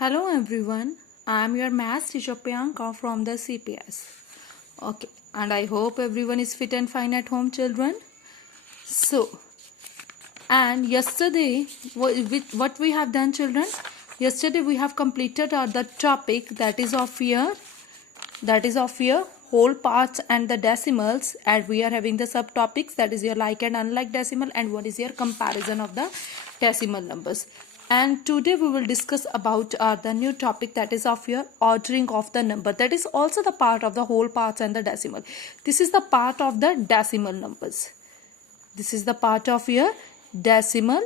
Hello everyone, I am your maths teacher Priyanka from the CPS. Okay, and I hope everyone is fit and fine at home, children. So, and yesterday, what we have done, children? Yesterday we have completed the topic that is of year, whole parts and the decimals, and we are having the subtopics that is your like and unlike decimal, and what is your comparison of the decimal numbers. And today we will discuss about the new topic that is of your ordering of the number. That is also the part of the whole parts and the decimal. This is the part of the decimal numbers. This is the part of your decimal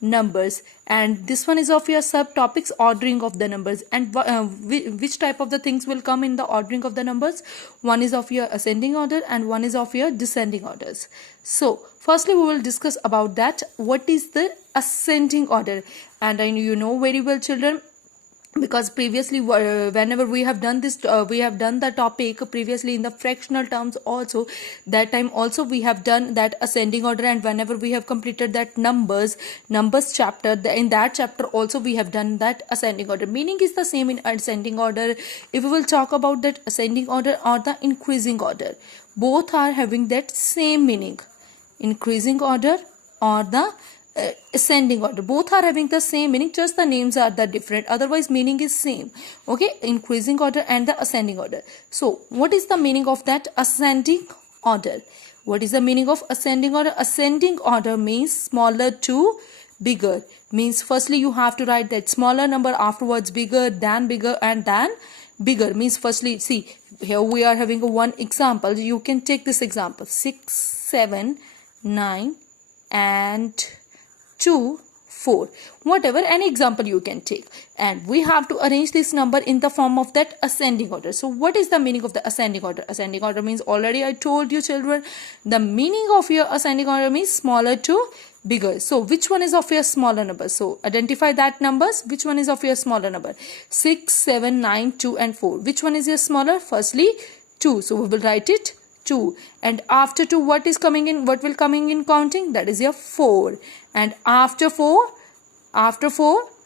numbers, and this one is of your subtopics, ordering of the numbers. And which type of the things will come in the ordering of the numbers? One is of your ascending order and one is of your descending orders. So firstly we will discuss about that, what is the ascending order. And I know you know very well, children, because previously whenever we have done this we have done the topic previously in the fractional terms also. That time also we have done that ascending order, and whenever we have completed that numbers chapter, in that chapter also we have done that ascending order. Meaning is the same in ascending order. If we will talk about that ascending order or the increasing order, both are having that same meaning. Increasing order or the ascending order, both are having the same meaning, just the names are the different, otherwise meaning is same. Okay, increasing order and the ascending order. So what is the meaning of that ascending order? What is the meaning of ascending order? Ascending order means smaller to bigger. Means firstly you have to write that smaller number, afterwards bigger, and then bigger. Means firstly, see here we are having one example. You can take this example: 6, 7, 9 and 2, 4, whatever, any example you can take, and we have to arrange this number in the form of that ascending order. So what is the meaning of the ascending order? Ascending order means, already I told you, children, the meaning of your ascending order means smaller to bigger. So which one is of your smaller number? So identify that numbers. Which one is of your smaller number? 6, 7, 9, 2 and 4. Which one is your smaller? Firstly 2, so we will write it 2, and after 2 what is coming in, what will coming in counting? That is your 4, and after 4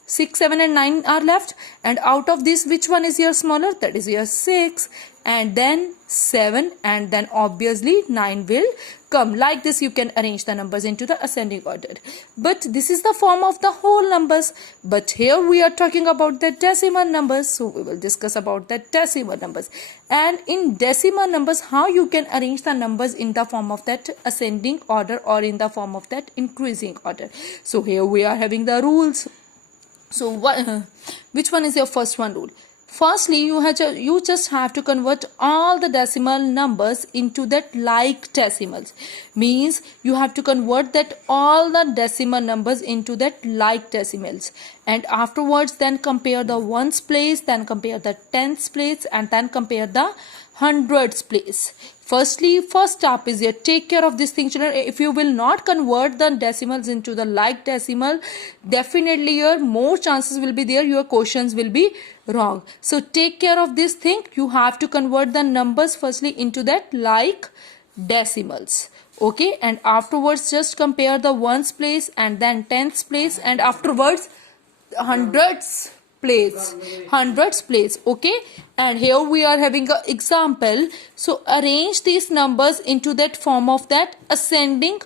6, 7 and 9 are left, and out of this which one is your smaller? That is your 6, and then 7, and then obviously 9 will come. Like this you can arrange the numbers into the ascending order. But this is the form of the whole numbers, but here we are talking about the decimal numbers, so we will discuss about the decimal numbers. And in decimal numbers, how you can arrange the numbers in the form of that ascending order or in the form of that increasing order. So here we are having the rules. So which one is your first one rule? Firstly, you just have to convert all the decimal numbers into that like decimals. Means you have to convert that all the decimal numbers into that like decimals, and afterwards then compare the ones place, then compare the tens place, and then compare the hundreds place. Firstly, first step is here, take care of this thing, children. If you will not convert the decimals into the like decimal, definitely your more chances will be there, your questions will be wrong. So take care of this thing. You have to convert the numbers firstly into that like decimals. Okay, and afterwards just compare the ones place and then tens place, and afterwards hundreds place. Okay, and here we are having an example. So arrange these numbers into that form of that ascending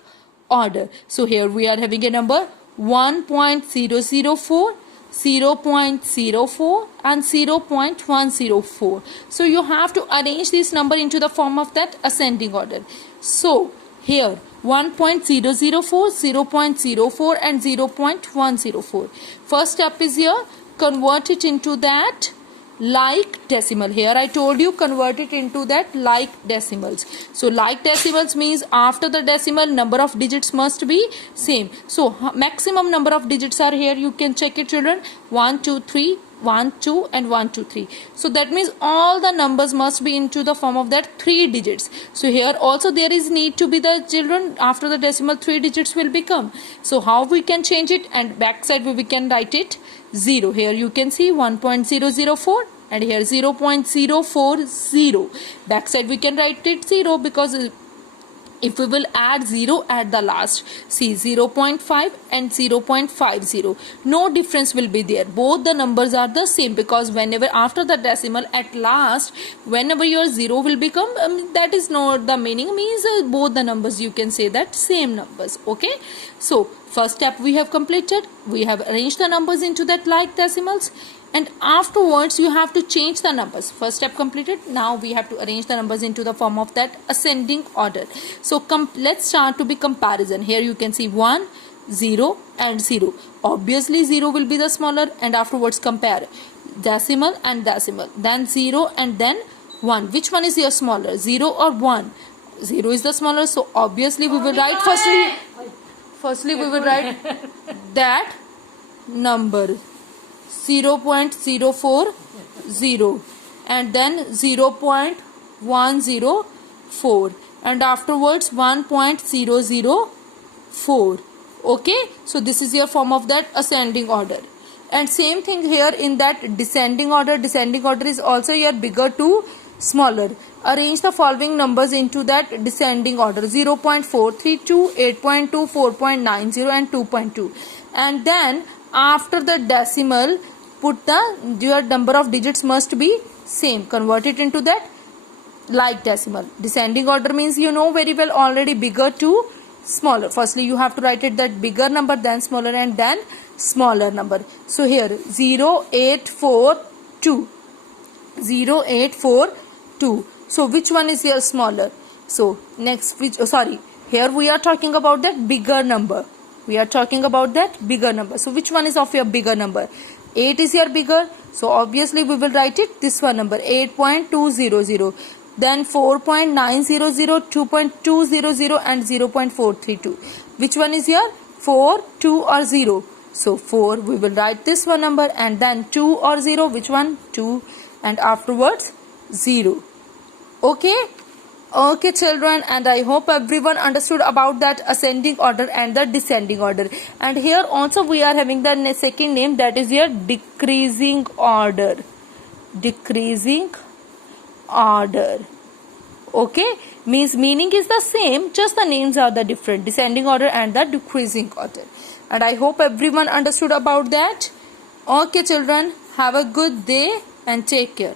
order. So here we are having a number 1.004, 0.04 and 0.104. So you have to arrange this number into the form of that ascending order. So here 1.004, 0.04 and 0.104. First step is here, convert it into that like decimal. Here I told you convert it into that like decimals. So like decimals means after the decimal number of digits must be same. So maximum number of digits are here, you can check it, children. 1, 2, 3, 1, 2 and 1, 2, 3. So that means all the numbers must be into the form of that 3 digits. So here also there is need to be the, children, after the decimal 3 digits will become. So how we can change it? And backside we can write it 0. Here you can see 1.004 and here 0.040. Backside we can write it 0 because if we will add 0 at the last, see 0.5 and 0.50, no difference will be there, both the numbers are the same, because whenever after the decimal at last, whenever your 0 will become, that is not the meaning, means both the numbers you can say that same numbers. Okay, so first step we have completed, we have arranged the numbers into that like decimals, and afterwards you have to change the numbers. First step completed, now we have to arrange the numbers into the form of that ascending order. So let's start to be comparison. Here you can see 1, 0 and 0. Obviously 0 will be the smaller, and afterwards compare decimal and decimal, then 0 and then 1. Which one is your smaller, 0 or 1? 0 is the smaller, so obviously we will write firstly we will write that number 0.040 and then 0.104 and afterwards 1.004. Okay, so this is your form of that ascending order. And same thing here in that descending order. Descending order is also your bigger to smaller. Arrange the following numbers into that descending order: 0.432, 8.2, 4.90 and 2.2. And then after the decimal, put your number of digits must be same. Convert it into that like decimal. Descending order means you know very well already, bigger to smaller. Firstly you have to write it that bigger number, then smaller, and then smaller number. So here 0842. 0842. So which one is your smaller? So next, here we are talking about that bigger number. We are talking about that bigger number. So which one is of your bigger number? 8 is your bigger. So obviously we will write it this one number, 8.200. Then 4.900, 2.200 and 0.432. Which one is your 4, 2 or 0? So 4 we will write this one number, and then 2 or 0, which one? 2, and afterwards 0. Okay. Okay children, and I hope everyone understood about that ascending order and the descending order. And here also we are having the second name, that is your decreasing order. Decreasing order. Okay, meaning is the same, just the names are the different, descending order and the decreasing order. And I hope everyone understood about that. Okay children, have a good day and take care.